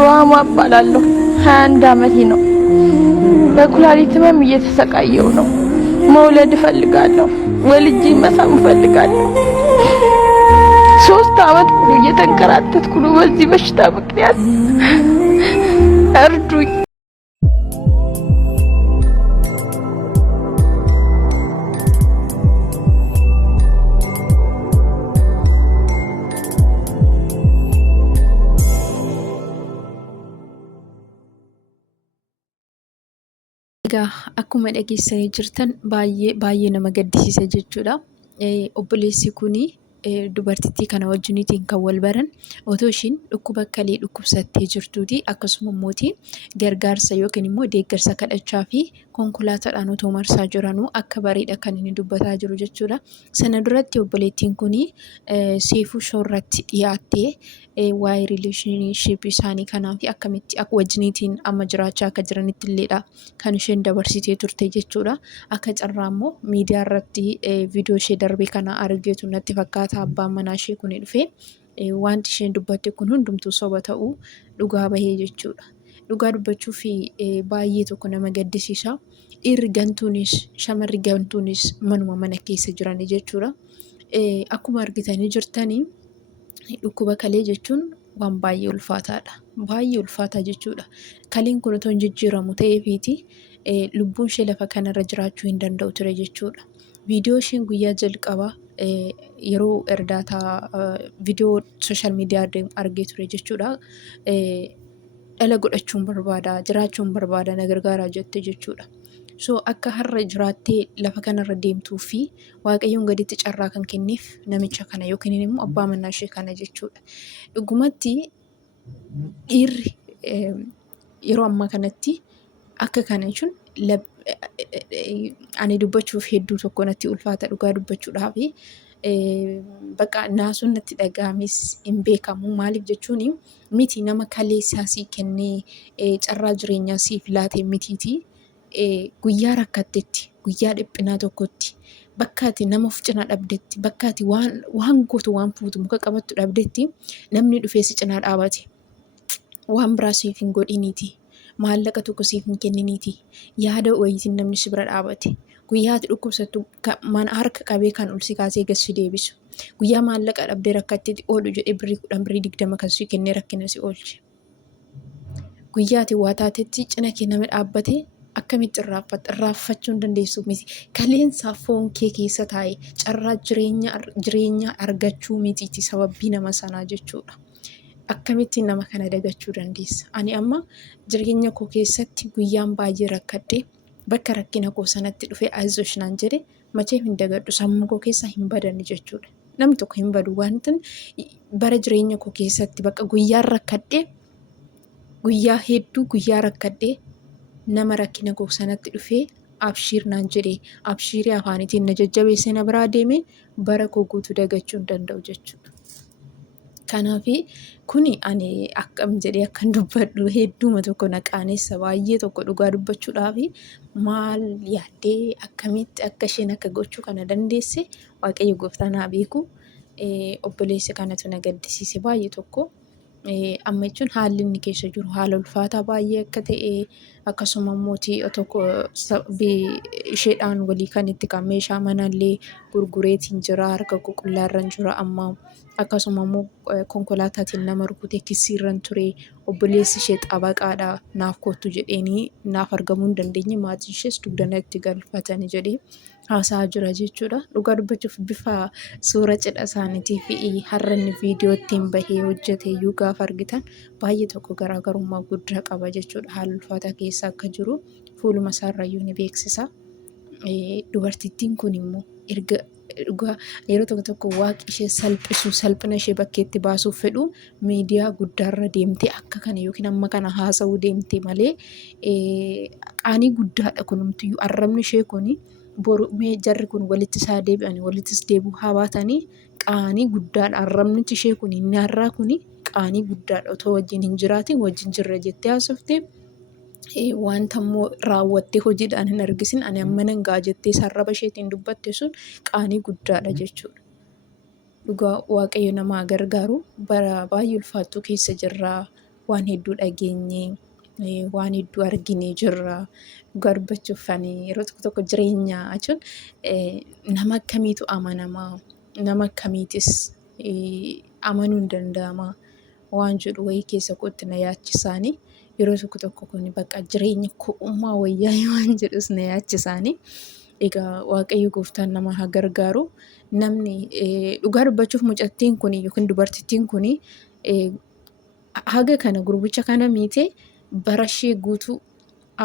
ሩሃማ እባላለሁ። 21 ዓመቴ ነው። በኩላሊት ህመም እየተሰቃየሁ ነው። መውለድ እፈልጋለሁ። ወልጄ መሳም እፈልጋለሁ። 3 ዓመት ሙሉ እየተንከራተትኩ ነው በዚህ በሽታ ምክንያት። እርዱኝ። Egaa akkuma dhageessanii jirtan baay'ee nama gaddisiisa jechuudha. Obboleessi kuni dubartittii kana wajjiniitiin kan wal baran otoo ishiin dhukkuba akkalii dhukkubsattee jirtuuti. Akkasuma immoo gargaarsa yookiin immoo deeggarsa kadhachaa fi konkolaataadhaan otoo marsaa jiranuu akka bareeda kan inni dubbataa jiru jechuudha. Sana duratti obboleettiin kuni seefuu shoorratti dhiyaattee waa'ee rileeshinshiipii isaanii kanaa fi akkamitti akka wajjiniitiin amma jiraachaa akka jiranitti illeedha kan isheen dabarsitee turte jechuudha. Akka carraa immoo miidiyaa irratti viidiyoo ishee darbe kana argeetu natti fakkaata. Abbaan manaa ishee kun dhufee wanti isheen dubbatte kun hundumtuu soba ta'uu dhugaa bahee jechuudha. Dhugaa dubbachuu fi baay'ee tokko nama gaddisiisa. Dhiirri gantuunis shamarri gantuunis manuma mana keessa jirani jechuudha. Akkuma argitanii jirtanii dhukkuba kalee jechuun waan baay'ee ulfaataadha. Baay'ee ulfaataa jechuudha. Kaleen kun otoo hin jijjiiramu ta'eefiiti lubbuun ishee lafa kanarra jiraachuu hin danda'u ture jechuudha. Viidiyoo isheen guyyaa jalqabaa yeroo erdaataa viidiyoo sooshaal miidiyaa argee ture jechuudha. Dhala godhachuun barbaada, jiraachuun barbaada, na gargaaraa jette jechuudha. So akka har'a jiraattee lafa kanarra deemtuu fi waaqayyoon gaditti carraa kan kenneef namicha kana yookiin immoo abbaa manaa ishee kana jechuudha. Dhugumatti dhiirri yeroo ammaa kanatti akka kana jechuun ani dubbachuuf hedduu tokko natti ulfaata dhugaa dubbachuudhaa fi bakka naasuun natti dhaga'ames hin beekamu. Maaliif jechuun miti nama kaleessaa sii kennee carraa jireenyaa siif laatee mitiiti. Guyyaa rakkattetti, guyyaa dhiphinaa tokkotti, bakka ati nama of cinaa dhabdetti, bakka ati waan gootu waan fuutu muka qabattu dhabdetti namni dhufee si cinaa dhaabate. Waan biraa siif hin godhiniiti. Maallaqa tokko siif hin kenniniiti. Yaada wayiitiin namni si bira dhaabate. Guyyaa ati dhukkubsattu mana harka qabee kan ol si kaasee gad si deebisu. Guyyaa maallaqa dhabdee rakkattetti oolu jedhee birrii 10 birrii 20 kan si kennee rakkina si oolche. Guyyaa ati waa taatetti cina kee nama dhaabbate akkamitti irraanfachuu hin dandeessu miti. Kaleensaa foon kee keessa taa'ee carraa jireenya argachuu mitiiti sababii nama sanaa jechuudha. Akkamitti nama kana dagachuu dandeessa? Ani amma jireenya koo keessatti guyyaan baay'ee rakkadhee bakka rakkina koo sanatti dhufee aizosh naan jedhe macheef hin dagadhu sammuu koo keessa hin badanne jechuudha. Namni tokko hin badu wanti bara jireenya koo keessatti bakka guyyaan rakkadhee guyyaa hedduu guyyaa rakkadhee nama rakkina koo sanatti dhufee abshiir naan jedhee abshiirii afaanitiin na jajjabeessee na biraa deeme bara koo guutuu dagachuu hin danda'u jechuudha. Kanaafi kuni ani akkam jedhee akkan dubbadhu hedduuma tokko na qaaneessa baay'ee tokko dhugaa dubbachuudhaafi maal yaaddee akkamitti akka isheen akka gochuu kana dandeesse waaqayyo gooftaan haa beeku. Obboleessi kanatu na gaddisiise baay'ee tokko. Amma jechuun haalli inni keessa jiru haala ulfaataa baay'ee akka ta'e akkasuma immoo tokko isheedhaan walii kan itti kan meeshaa manallee gurgureetiin jira harka qullaarran jira amma akkasuma immoo konkolaataatiin nama rukutee kisiirran ture obboleessi ishee xabaqaadha naaf kottu jedheenii naaf argamuu hin dandeenye maatiin ishees dugdana itti galfatanii jedhee haasaa jira jechuudha. Dhugaa dubbachuuf bifa suura cidha isaaniitii fi har'a inni viidiyoo ittiin bahee hojjete iyyuu gaafa argitan baay'ee tokko garaagarummaa guddaa qaba jechuudha. Haala ulfaataa keessa akka jiru fuuluma isaarrayyuu ni beeksisa. Dubartittiin kun immoo erga yeroo tokko tokko waaqi ishee salphisu salphina ishee bakkeetti baasuuf fedhu miidiyaa guddaarra deemtee akka kana yookiin amma kana haasa'uu deemte malee qaanii guddaadha kunumtiyyuu arrabni ishee kuni. Boru jarri kun walitti isaa deebi'anii walittis deebi'uu haa baatanii qaanii guddaadha. Arrabnichi ishee kun inni har'aa kun qaanii guddaadha. Otoo wajjin hin jiraatin wajjin jirra jettee haasoftee wanta immoo raawwattee hojiidhaan hin argisin ani amma nan ga'a jettee sarraba isheetiin dubbatte sun qaanii guddaadha jechuudha. Dhugaa waaqayyo namaa gargaaru bara baay'ee ulfaattuu keessa jirra. waan hedduu dhageenyee waan hedduu arginee jirra. Dhugaa dubbachuuf yeroo tokko tokko jireenya jechuun nama akkamiitu amanamaa? Nama akkamiitis amanuu hin danda'amaa? Waan jedhu wayii keessa kootti na yaachisaanii. Yeroo tokko tokko kun bakka jireenya ko'ummaa wayyaa waan jedhus na yaachisaanii. Egaa Waaqayyo Gooftaan nama haa gargaaru. Namni dhugaa dubbachuuf mucattiin kun yookiin dubartittiin kun haga kana gurbicha kana miitee barashee guutuu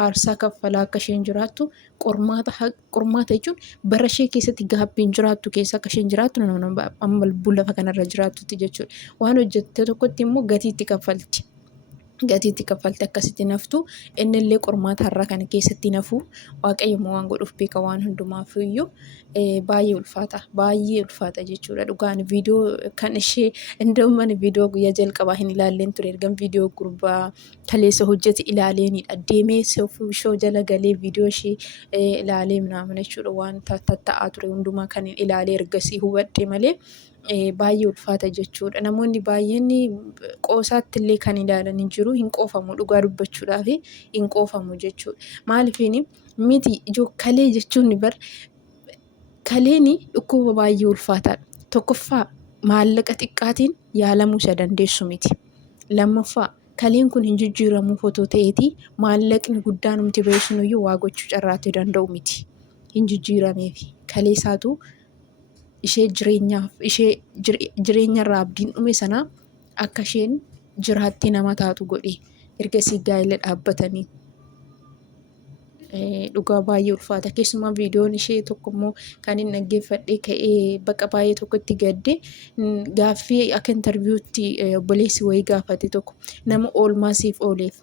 aarsaa kaffalaa akka isheen jiraattu qormaata jechuun barashee keessatti gaabbiin jiraattu keessa akka isheen jiraattu amma lubbuu lafa kanarra jiraattutti jechuudha. Waan hojjette tokkotti immoo gatiitti kaffalti. Gatiitti kaffalti akkasitti naftu innillee qormaata har'a kana keessatti nafu Waaqayyo immoo waan godhuuf beeka waan hundumaaf iyyuu baay'ee ulfaata jechuudha. Dhugaan viidiyoo kan ishee indooman viidiyoo guyyaa jalqabaa hin ilaalleen ture ergan viidiyoo gurbaa kaleessa hojjete ilaaleenidha. Deemee shoo jala galee viidiyoo ishee ilaalee naamna jechuudha. Waan tatta'aa ture hundumaa kan ilaalee ergasii hubadhe malee. Baay'ee ulfaata jechuudha. Namoonni baay'een qoosaatti illee kan ilaalan hin jiru. Hin qoofamu dhugaa dubbachuudhaaf hin qoofamu jechuudha. Maaliifini miti kalee jechuun kaleen dhukkuba baay'ee ulfaataadha. Tokkoffaa maallaqa xiqqaatiin yaalamuu isa dandeessu miti. Lammaffaa kaleen kun hin jijjiiramuuf otoo ta'eeti maallaqni guddaan nuti beeknuyyuu waa gochuu carraatti danda'u miti. Hin jijjiirameefi kalee isaatu ishee jireenyarraa abdiin dhume sana akka isheen jiraatti nama taatu godhe ergasii gaa'ela dhaabbatanii. Dhugaa baay'ee ulfaata. Keessumaa viidiyoon ishee tokko immoo kan hin dhaggeeffadhe ka'ee bakka baay'ee tokkotti gadde gaaffii akka intarviiwuutti obboleessi wayii gaafate tokko nama oolmaa siif ooleef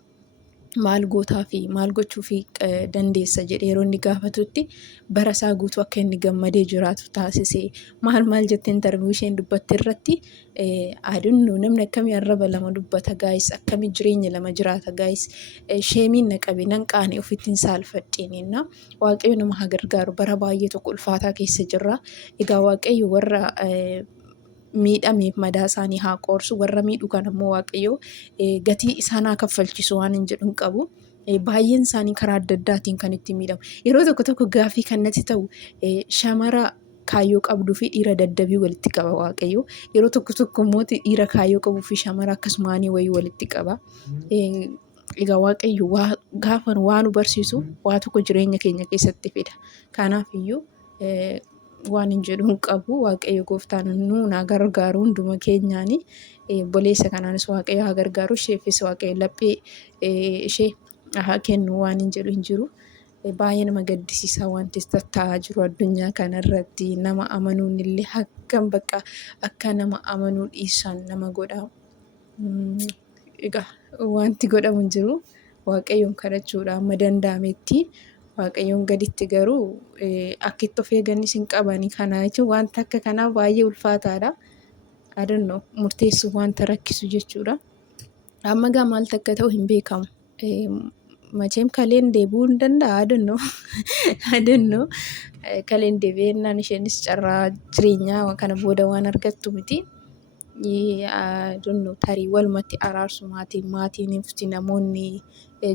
maal gootaa fi maal gochuu fi dandeessa jedhee yeroo inni gaafatutti bara isaa guutuu akka inni gammadee jiraatu taasisee maal jettee intarviiyuu isheen dubbatte irratti adunnu namni akkamii arraba lama dubbata gaayis akkamii jireenya lama jiraata gaayis sheemiin na qabe nan qaane ofittiin saalfadheeninna Waaqayyo nama haa gargaaru bara baay'ee tokko ulfaataa keessa jirra. Egaa Waaqayyo warra miidhameef madaa isaanii haa qoorsu warra miidhu kan ammoo Waaqayyo gatii isaan haa kaffalchisu waan hin jedhu hin qabu. Baay'een isaanii karaa adda addaatiin kan itti miidhamu. Yeroo tokko tokko gaaffii kan natti ta'u shamara kaayyoo qabduu fi dhiira daddabii walitti qaba Waaqayyo. Yeroo tokko tokko immoo dhiira kaayyoo qabuu fi shamara akkasumaanii wayii walitti qaba. Egaa Waaqayyo gaafa waan nu barsiisu waa tokko jireenya keenya keessatti fida. Kanaaf iyyuu waan hin jedhu hin qabu. Waaqayyo Gooftaan nu haa gargaaru hunduma keenyaani. Obboleessa kanaanis Waaqayyo haa gargaaru. Isheefis Waaqayyo laphee ishee haa kennu waan hin jedhu hin jiru. Baay'ee nama gaddisiisaa wanti tatta'aa jiru addunyaa kanarratti. Nama amanuun illee akkam bakka akka nama amanuu dhiisan nama godha. Egaa wanti godhamu hin jiru. Waaqayyoon kadhachuudha amma danda'ametti. Waaqayyoon gaditti garuu akka itti of eegannis hin qabani. Kana jechuun wanta akka kanaa baay'ee ulfaataadha. Adannoo murteessuuf wanta rakkisu jechuudha. Amma gaa maaltu akka ta'u hin beekamu. Macheem kaleen deebi'uu hin danda'a adannoo. Kaleen deebi'ennaan isheenis carraa jireenyaa kana booda waan argattu miti. Adannoo tarii walumatti araarsu maatiin ifti namoonni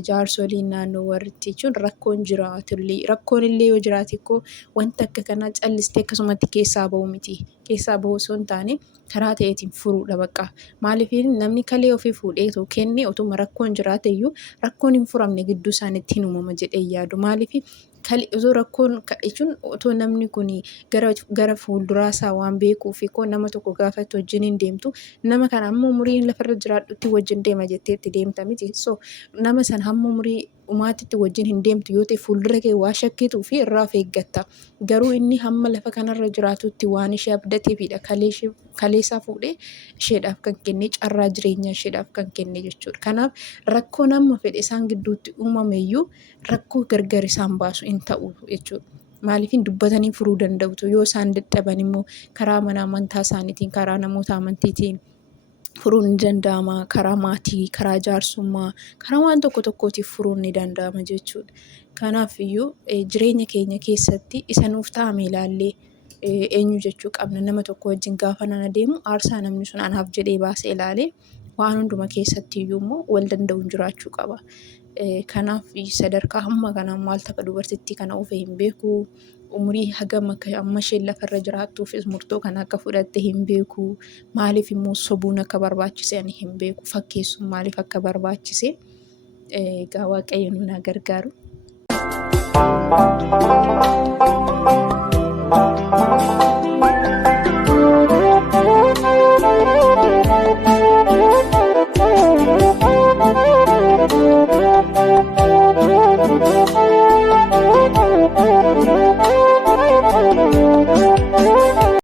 jaarsoliin naannoo warritti jechuun rakkoon jiraatullee rakkoon illee yoo jiraate koo wanta akka kanaa callistee akkasumatti keessaa bahu miti. Keessaa bahu osoo hin taane karaa ta'eetiin furuudha bakka. Maaliif namni kalee ofii fuudhee otoo kenne otuma rakkoon jiraate iyyuu rakkoon hin furamne gidduu isaaniitti hin uumama jedhee yaadu. Maaliif osoo rakkoon jechuun otoo namni kun gara fuulduraa isaa waan beekuuf koo nama tokko gaafatti wajjin hin deemtu nama kana ammoo umuriin lafarra jiraadhutti wajjin deema jetteetti deemta miti. So nama sana hamma umurii umaatitti wajjin hin deemtu yoo ta'e fuuldura kee waa shakkituu fi irraa of eeggatta. Garuu inni hamma lafa kanarra jiraatutti waan ishee abdateefidha kaleessaa fuudhee isheedhaaf kan kenne carraa jireenyaa isheedhaaf kan kenne jechuudha. Kanaaf rakkoo nama fedhe isaan gidduutti uumame iyyuu rakkoo gargar isaan baasu hin ta'u jechuudha. Maaliifin dubbatanii furuu danda'utu yoo isaan dadhaban immoo karaa mana amantaa isaaniitiin karaa namoota amantiitiin furuun ni danda'ama. Karaa maatii, karaa jaarsummaa, karaa waan tokko tokkootiif furuun ni danda'ama jechuudha. Kanaaf iyyuu jireenya keenya keessatti isa nuuf ta'ame ilaallee eenyu jechuu qabna. Nama tokko wajjin gaafa nan adeemu aarsaa namni sun anaaf jedhee baasee ilaalee waan hunduma keessatti iyyuu immoo wal danda'uun jiraachuu qaba. Kanaaf sadarkaa hamma kanaa maal takka dubartittii kana ofe hin beeku. Umurii hagam akka amma isheen lafarra jiraattuufis murtoo kana akka fudhatte hin beeku. Maaliif immoo sobuun akka barbaachise ani hin beeku. Fakkeessuun maaliif akka barbaachise egaa Waaqayyo nu haa gargaaru.